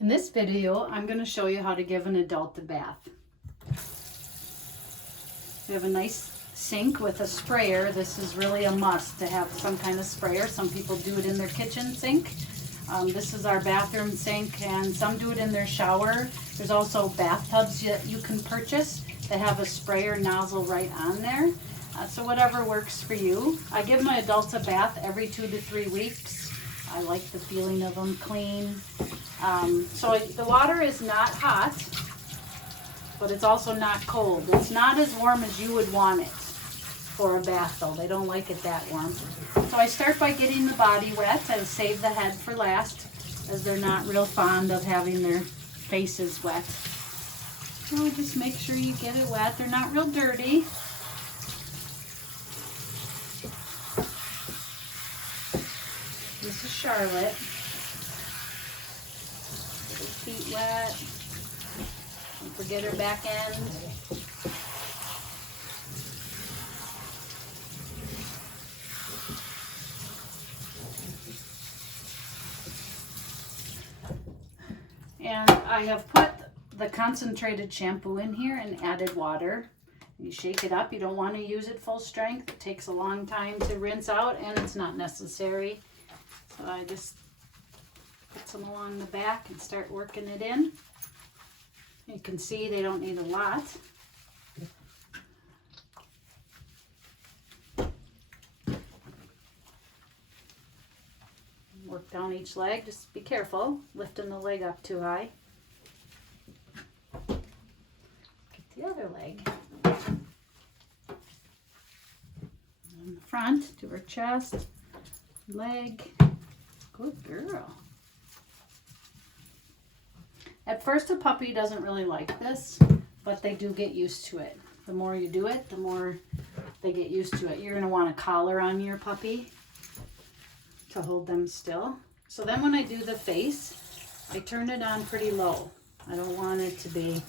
In this video, I'm going to show you how to give an adult a bath. We have a nice sink with a sprayer. This is really a must to have some kind of sprayer. Some people do it in their kitchen sink. This is our bathroom sink, and some do it in their shower. There's also bathtubs that you can purchase that have a sprayer nozzle right on there. So whatever works for you. I give my adults a bath every 2 to 3 weeks. I like the feeling of them clean. So the water is not hot, but it's also not cold. It's not as warm as you would want it for a bath though. They don't like it that warm. So I start by getting the body wet and save the head for last, as they're not real fond of having their faces wet. So just make sure you get it wet. They're not real dirty. This is Charlotte. Get her feet wet. Don't forget her back end. And I have put the concentrated shampoo in here and added water. You shake it up. You don't want to use it full strength. It takes a long time to rinse out, and it's not necessary. So I just put some along the back and start working it in. You can see they don't need a lot. Work down each leg. Just be careful lifting the leg up too high. Get the other leg. In the front, to her chest, leg. Good girl. At first, a puppy doesn't really like this, but they do get used to it. The more you do it, the more they get used to it. You're going to want a collar on your puppy to hold them still. So then when I do the face, I turn it on pretty low. I don't want it to be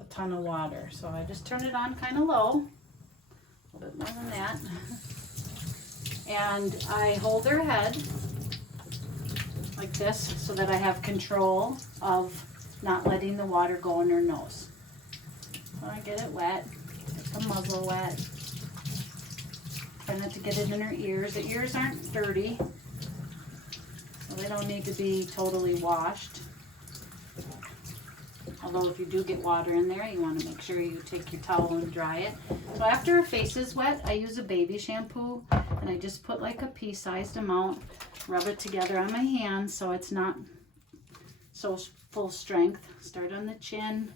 a ton of water. So I just turn it on kind of low, a little bit more than that. And I hold her head like this so that I have control of not letting the water go in her nose. So I get it wet, get the muzzle wet. Try not to get it in her ears. The ears aren't dirty, so they don't need to be totally washed. Although if you do get water in there, you want to make sure you take your towel and dry it. So after her face is wet, I use a baby shampoo, and I just put like a pea-sized amount, rub it together on my hand so it's not so full strength. Start on the chin.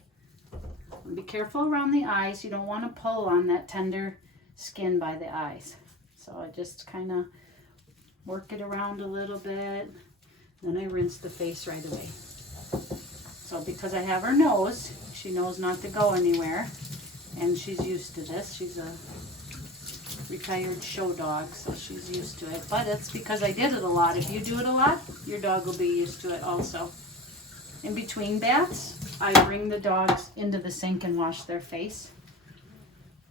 And be careful around the eyes. You don't want to pull on that tender skin by the eyes. So I just kind of work it around a little bit. Then I rinse the face right away. So because I have her nose, she knows not to go anywhere, and she's used to this. She's a retired show dog, so she's used to it. But it's because I did it a lot. If you do it a lot, your dog will be used to it also. In between baths, I bring the dogs into the sink and wash their face.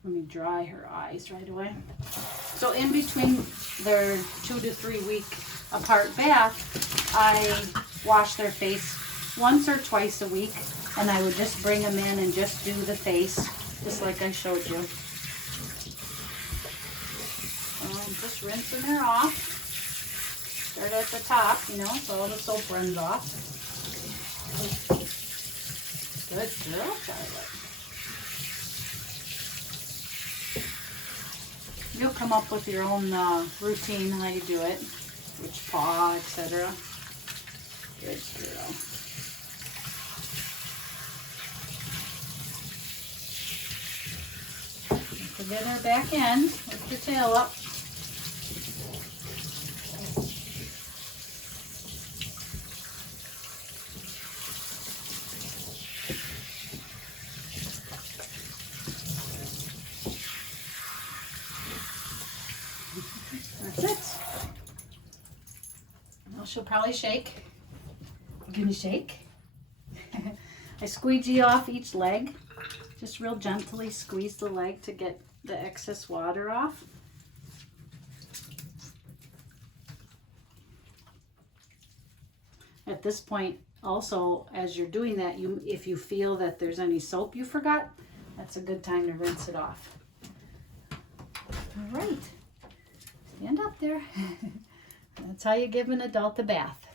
Let me dry her eyes right away. So in between their 2 to 3 week apart bath, I wash their face once or twice a week, and I would just bring them in and just do the face, just like I showed you. Just rinsing her off. Start at the top, so all the soap runs off. Good girl, Charlotte. You'll come up with your own routine, how you do it, which paw, etc. Good girl. Get her back end, lift your tail up. That's it. Now she'll probably shake. You gonna shake? I squeegee off each leg. Just real gently squeeze the leg to get the excess water off. At this point, Also, as you're doing that, if you feel that there's any soap you forgot, that's a good time to rinse it off. All right, stand up there. That's how you give an adult a bath.